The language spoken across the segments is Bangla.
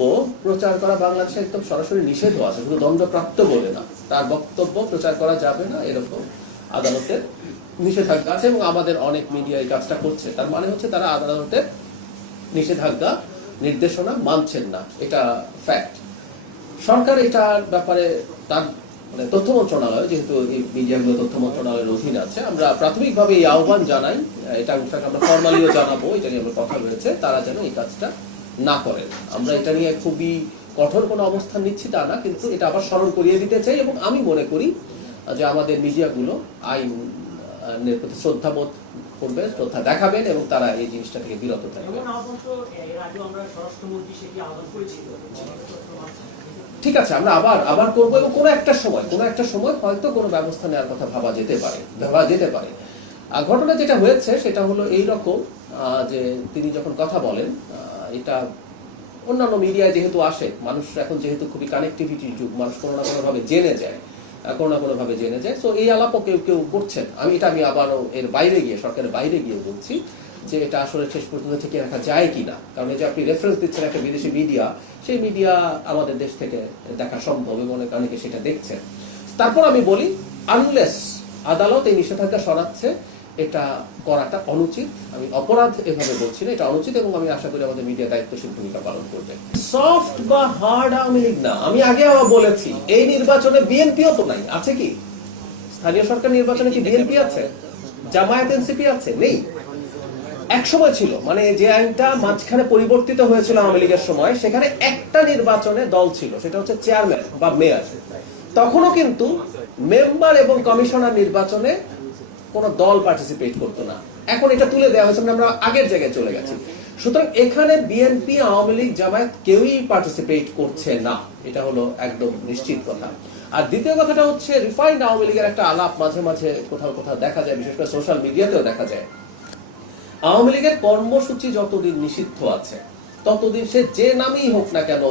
বক্তব্য প্রচার করা বাংলাদেশে একদম সরাসরি নিষেধ আছে, শুধু দণ্ডপ্রাপ্ত বলে না, তার বক্তব্য প্রচার করা যাবে না এরকম আদালতের নিষেধাজ্ঞা আছে এবং আমাদের অনেক মিডিয়া এই কাজটা করছে। তার মানে হচ্ছে তারা আদালতের নিষেধাজ্ঞা নির্দেশনা মানছেন না, এটা ফ্যাক্ট। সরকার এটার ব্যাপারে তার মানে তথ্য মন্ত্রণালয়, যেহেতু এই মিডিয়াগুলো তথ্য মন্ত্রণালয়ের অধীনে আছে, আমরা প্রাথমিকভাবে এই আহ্বান জানাই, এটা ইনফ্যাক্ট আমরা ফর্মালিও জানাবো, এটা নিয়ে আমরা কথা বলেছে, তারা যেন এই কাজটা না করেন। আমরা এটা নিয়ে খুবই কঠোর কোনো অবস্থান নিচ্ছি তা না, কিন্তু এটা আবার স্মরণ করিয়ে দিতে চাই এবং আমি মনে করি যে আমাদের মিডিয়াগুলো আইনের প্রতি শ্রদ্ধাবোধ করবে, শ্রদ্ধা দেখাবেন এবং তারা এই জিনিসটা থেকে বিরত থাকবে। ঠিক আছে, আমরা আবার করবো এবং কোনো একটা সময় হয়তো কোনো ব্যবস্থা নেওয়ার কথা ভাবা যেতে পারে। ঘটনা যেটা হয়েছে সেটা হলো এইরকম যে তিনি যখন কথা বলেন, এটা অন্যান্য মিডিয়ায় যেহেতু আসে, মানুষ এখন যেহেতু খুবই কানেক্টিভিটির যুগ, মানুষ কোনো না কোনোভাবে জেনে যায়, সো এই আলাপও কেউ করছেন। আমি আবারও এর বাইরে গিয়ে, সরকারের বাইরে গিয়ে বলছি যে এটা আসলে শেষ পর্যন্ত থেকে রাখা যায় কিনা, কারণ এই যে আপনি রেফারেন্স দিচ্ছেন একটা বিদেশি মিডিয়া, সেই মিডিয়া আমাদের দেশ থেকে দেখা সম্ভব এবং অনেকে সেটা দেখছেন। তারপর আমি বলি, আনলেস আদালত এই নিষেধাজ্ঞা সরাচ্ছে, এটা করাটা অনুচিত। আমি অপরাধ এভাবে বলছি না, এটা অনুচিত এবং আমি আশা করি আমাদের মিডিয়া দায়িত্বশীল ভূমিকা পালন করবে। সফট বা হার্ড আওয়ামী লীগ না, আমি আগে বলেছি এই নির্বাচনে বিএনপিও তো নাই, আছে কি? স্থানীয় সরকার নির্বাচনে কি বিএনপি আছে? জামায়াত এনসিপি আছে? নেই। এক সময় ছিল, মানে যে আইনটা মাঝখানে পরিবর্তিত হয়েছিল আওয়ামী লীগের সময়, সেখানে একটা নির্বাচনে দল ছিল, সেটা হচ্ছে চেয়ারম্যান বা মেয়র। তখনও কিন্তু মেম্বার এবং কমিশনার নির্বাচনে কোন দল পার্টিসিপেট করতো না। এখন এটা তুলে দেওয়া হয়েছে, আমরা আগের জায়গায় চলে গেছি। সুতরাং এখানে বিএনপি, আওয়ামী লীগ, জামায়াত কেউই পার্টিসিপেট করছে না, এটা হলো একদম নিশ্চিত কথা। আর দ্বিতীয় কথাটা হচ্ছে, রিফাইন্ড আওয়ামী লীগের একটা আলাপ মাঝে মাঝে কোথাও দেখা যায়, বিশেষ করে সোশ্যাল মিডিয়াতেও দেখা যায়। আওয়ামী লীগের কর্মসূচি যতদিন নিষিদ্ধ আছে ততদিন সে যে নামেই হোক না কেন,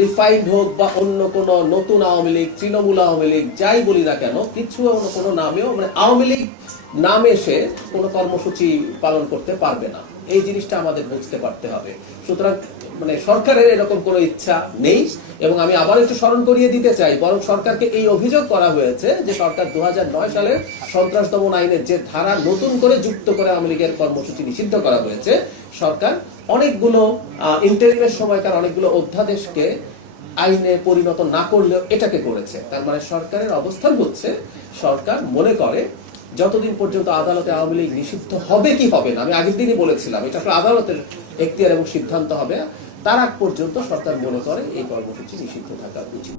রিফাইন্ড হোক বা অন্য কোন নতুন আওয়ামী লীগ, তৃণমূল আওয়ামী লীগ, যাই বলি না কেন, কিছু কোনো নামেও, মানে আওয়ামী লীগ নামে সে কোনো কর্মসূচি পালন করতে পারবে না। এই জিনিসটা আমাদের বুঝতে পারতে হবে। সুতরাং মানে সরকারের এরকম কোনো ইচ্ছা নেই এবং আমি আবার একটু স্মরণ করিয়ে দিতে চাই, বরং সরকারকে এই অভিযোগ করা হয়েছে যে সরকার 2009 সালের সন্ত্রাস দমন আইনের যে ধারা নতুন করে যুক্ত করে আওয়ামী লীগের কর্মসূচি নিষিদ্ধ করা হয়েছে, সরকার অনেকগুলো ইন্টারিমের সময়কার অনেকগুলো অধ্যাদেশকে আইনে পরিণত না করলেও এটাকে করেছে। তার মানে সরকারের অবস্থান হচ্ছে, সরকার মনে করে যতদিন পর্যন্ত আদালতে আওয়ামী লীগ নিষিদ্ধ হবে কি হবে না, আমি আগের দিনই বলেছিলাম এটা আসলে আদালতের এখতিয়ার এবং সিদ্ধান্ত হবে, তার আগ পর্যন্ত সরকার মনে করে এই কর্মসূচি নিষিদ্ধ থাকা উচিত।